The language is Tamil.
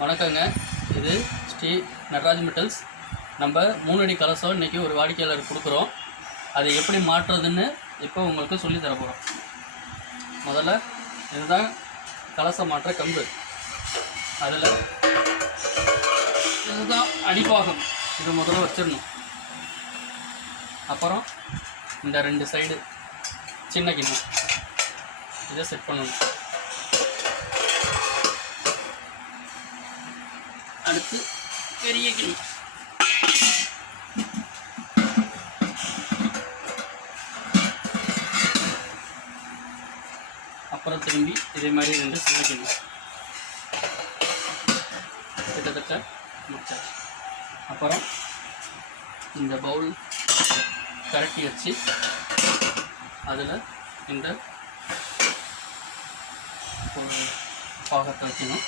வணக்கங்க. இது ஸ்ரீ நடராஜ் மெட்டல்ஸ். நம்ம 3 அடி கலசம் இன்றைக்கி ஒரு வாடிக்கையாளருக்கு கொடுக்குறோம். அதை எப்படி மாற்றுறதுன்னு இப்போ உங்களுக்கு சொல்லி தர போகிறோம். முதல்ல இதுதான் கலசம் மாற்ற கம்பு. அதில் இதுதான் அடிப்பாகம். இது முதல்ல வச்சிடணும். அப்புறம் இந்த 2 சைடு சின்ன கிண்ணம் இதை செட் பண்ணணும். அடுத்து பெரிய கிண்ணம். அப்புறம் திரும்பி இதே மாதிரி 2 சின்ன கிண்ணம். கிட்டத்தட்ட முடிச்சாச்சு. அப்புறம் இந்த பவுல் கரட்டி வச்சு அதில் இந்த ஒரு பாகத்தை வைக்கணும்.